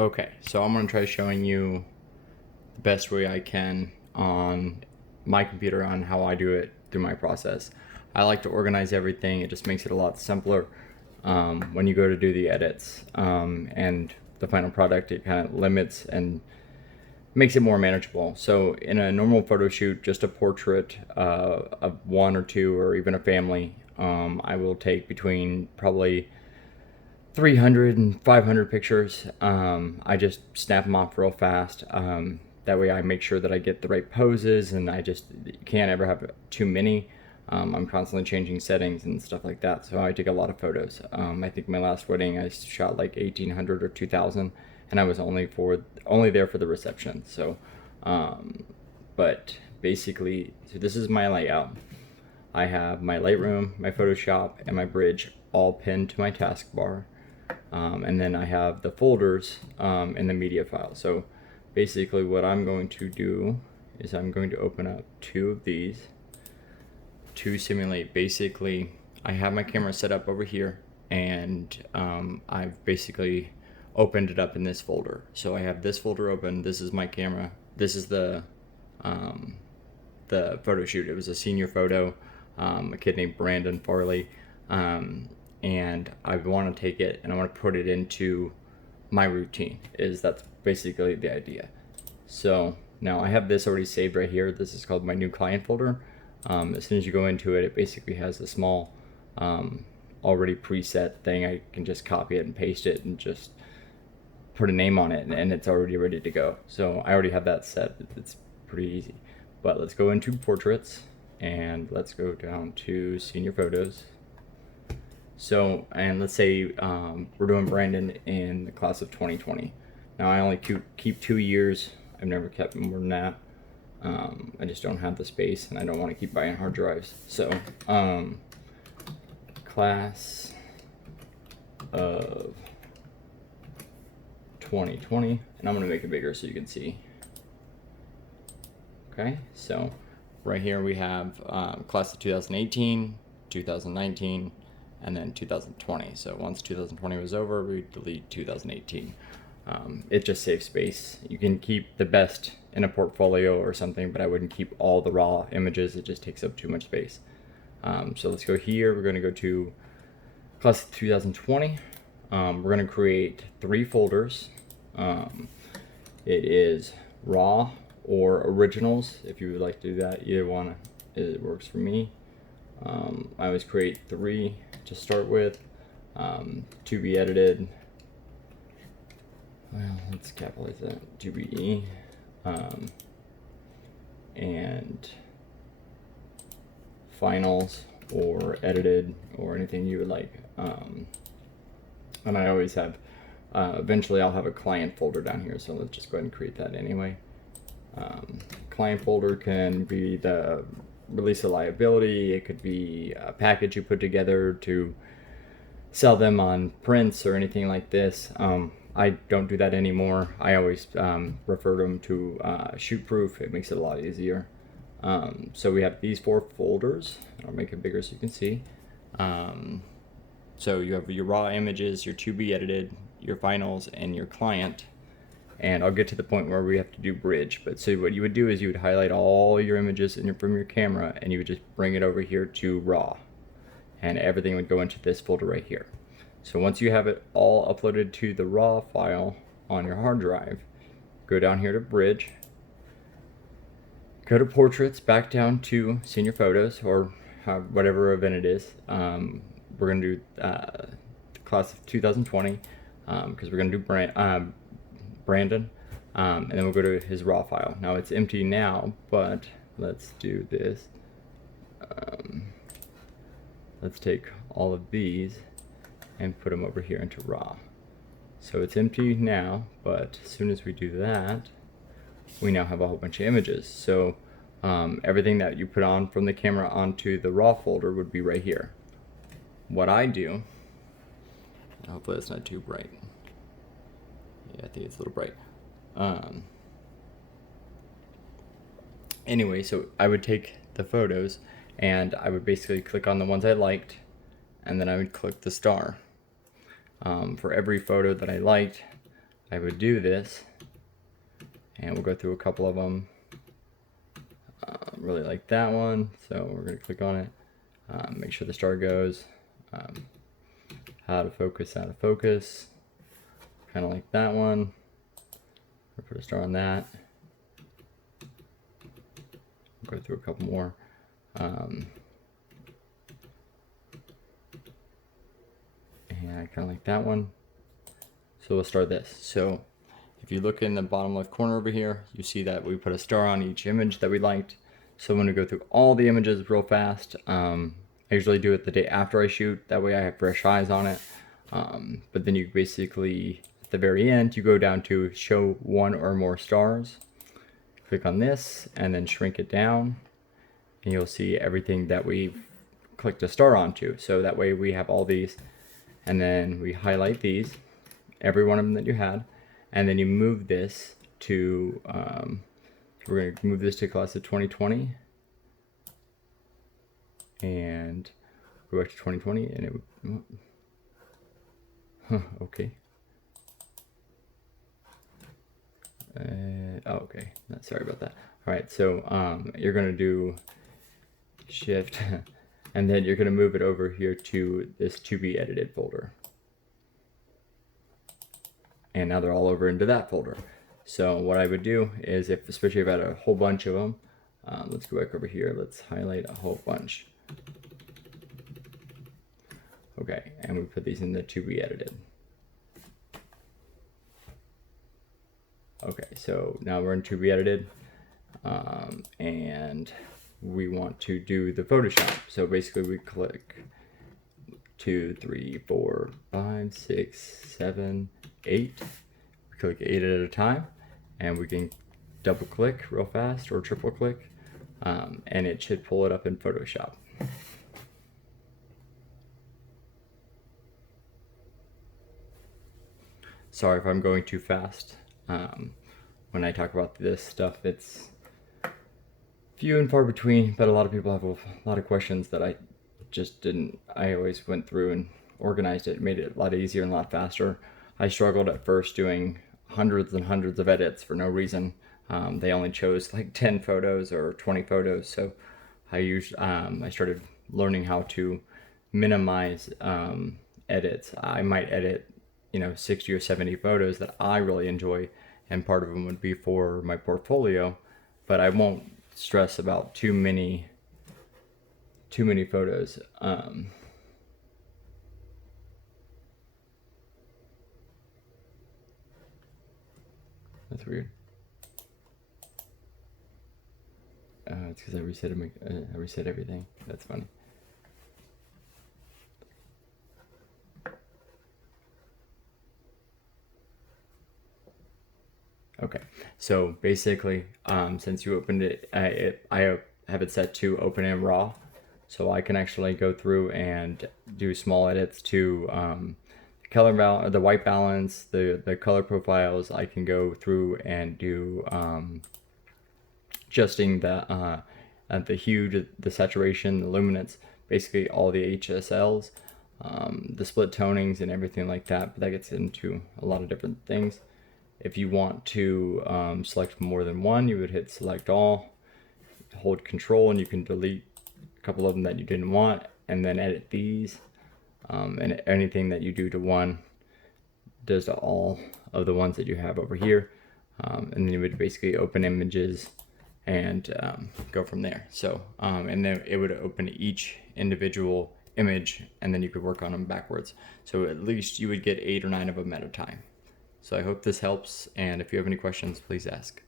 Okay, so I'm gonna try showing you the best way I can on my computer on how I do it through my process. I like to organize everything. It just makes it a lot simpler when you go to do the edits and the final product. It kind of limits and makes it more manageable. So in a normal photo shoot, just a portrait of one or two or even a family, I will take between probably 300 and 500 pictures. I just snap them off real fast. That way I make sure that I get the right poses, and I just can't ever have too many. I'm constantly changing settings and stuff like that, so I take a lot of photos. I think my last wedding I shot like 1,800 or 2,000, and I was only there for the reception. So, but basically, so this is my layout. I have my Lightroom, my Photoshop, and my Bridge all pinned to my taskbar. And then I have the folders in the media file. So basically what I'm going to do is I'm going to open up two of these to simulate. Basically, I have my camera set up over here, and I've basically opened it up in this folder. So I have this folder open. This is my camera. This is the photo shoot. It was a senior photo, a kid named Brandon Farley. And I want to take it and I want to put it into my routine. That's basically the idea. So now I have this already saved right here. This is called my new client folder. As soon as you go into it, it basically has a small already preset thing. I can just copy it and paste it and just put a name on it, and it's already ready to go. So I already have that set. It's pretty easy. But let's go into portraits and let's go down to senior photos. So, and let's say we're doing Brandon in the class of 2020. Now I only keep 2 years. I've never kept more than that. I just don't have the space, and I don't want to keep buying hard drives. So, class of 2020, and I'm going to make it bigger so you can see. Okay, so right here we have class of 2018, 2019, and then 2020. So once 2020 was over, we delete 2018. It just saves space. You can keep the best in a portfolio or something, but I wouldn't keep all the raw images. It just takes up too much space. So let's go here. We're going to go to class of 2020. We're going to create 3 folders. It is raw or originals. If you would like to do that, either one, it works for me. I always create 3 to start with, to be edited. Well, let's capitalize that, to be and finals or edited or anything you would like. And I always have, eventually I'll have a client folder down here, so let's just go ahead and create that anyway. Client folder can be the release of liability. It could be a package you put together to sell them on prints or anything like this. I don't do that anymore. I always refer them to Shootproof. It makes it a lot easier. So we have these 4 folders. I'll make it bigger so you can see. So you have your raw images, your to be edited, your finals, and your client. And I'll get to the point where we have to do bridge. But so what you would do is you would highlight all your images from your camera, and you would just bring it over here to raw, and everything would go into this folder right here. So once you have it all uploaded to the raw file on your hard drive, go down here to bridge, go to portraits, back down to senior photos, or whatever event it is. We're going to do the class of 2020 because we're going to do Brandon, and then we'll go to his raw file. Now it's empty now, but let's do this. Let's take all of these and put them over here into raw. So it's empty now, but as soon as we do that, we now have a whole bunch of images. So everything that you put on from the camera onto the raw folder would be right here. What I do, hopefully that's not too bright. Yeah, I think it's a little bright. Anyway, so I would take the photos and I would basically click on the ones I liked, and then I would click the star. For every photo that I liked, I would do this, and we'll go through a couple of them. Really like that one, so we're going to click on it. Make sure the star goes. Out of focus, out of focus. Kind of like that one. I'll put a star on that. Go through a couple more. And I kind of like that one. So we'll start this. So if you look in the bottom left corner over here, you see that we put a star on each image that we liked. So I'm going to go through all the images real fast. I usually do it the day after I shoot. That way I have fresh eyes on it. But then you basically, at the very end, you go down to show one or more stars. Click on this and then shrink it down. And you'll see everything that we've clicked a star onto. So that way we have all these. And then we highlight these, every one of them that you had. And then you move this to, we're going to move this to class of 2020. And go back to 2020 and it would, okay. Okay, sorry about that. All right, so you're gonna do shift and then you're gonna move it over here to this to be edited folder. And now they're all over into that folder. So what I would do is, especially if I had a whole bunch of them, let's go back over here, let's highlight a whole bunch. Okay, and we put these in the to be edited. Okay, so now we're in to be edited, and we want to do the Photoshop. So basically we click 2, 3, 4, 5, 6, 7, 8. We click 8 at a time, and we can double click real fast or triple click, and it should pull it up in Photoshop. Sorry if I'm going too fast. When I talk about this stuff, it's few and far between, but a lot of people have a lot of questions that I just didn't. I always went through and organized it, made it a lot easier and a lot faster. I struggled at first doing hundreds and hundreds of edits for no reason. They only chose like 10 photos or 20 photos, so I started learning how to minimize edits. I might edit 60 or 70 photos that I really enjoy, and part of them would be for my portfolio, but I won't stress about too many photos. That's weird. It's because I reset everything. That's funny. Okay, so basically, since you opened it, I have it set to open in RAW, so I can actually go through and do small edits to the white balance, the color profiles. I can go through and do adjusting the hue, the saturation, the luminance, basically all the HSLs, the split tonings and everything like that. But that gets into a lot of different things. If you want to select more than one, you would hit select all, hold control, and you can delete a couple of them that you didn't want, and then edit these. And anything that you do to one does to all of the ones that you have over here. And then you would basically open images and go from there. So, and then it would open each individual image, and then you could work on them backwards. So at least you would get 8 or 9 of them at a time. So I hope this helps, and if you have any questions, please ask.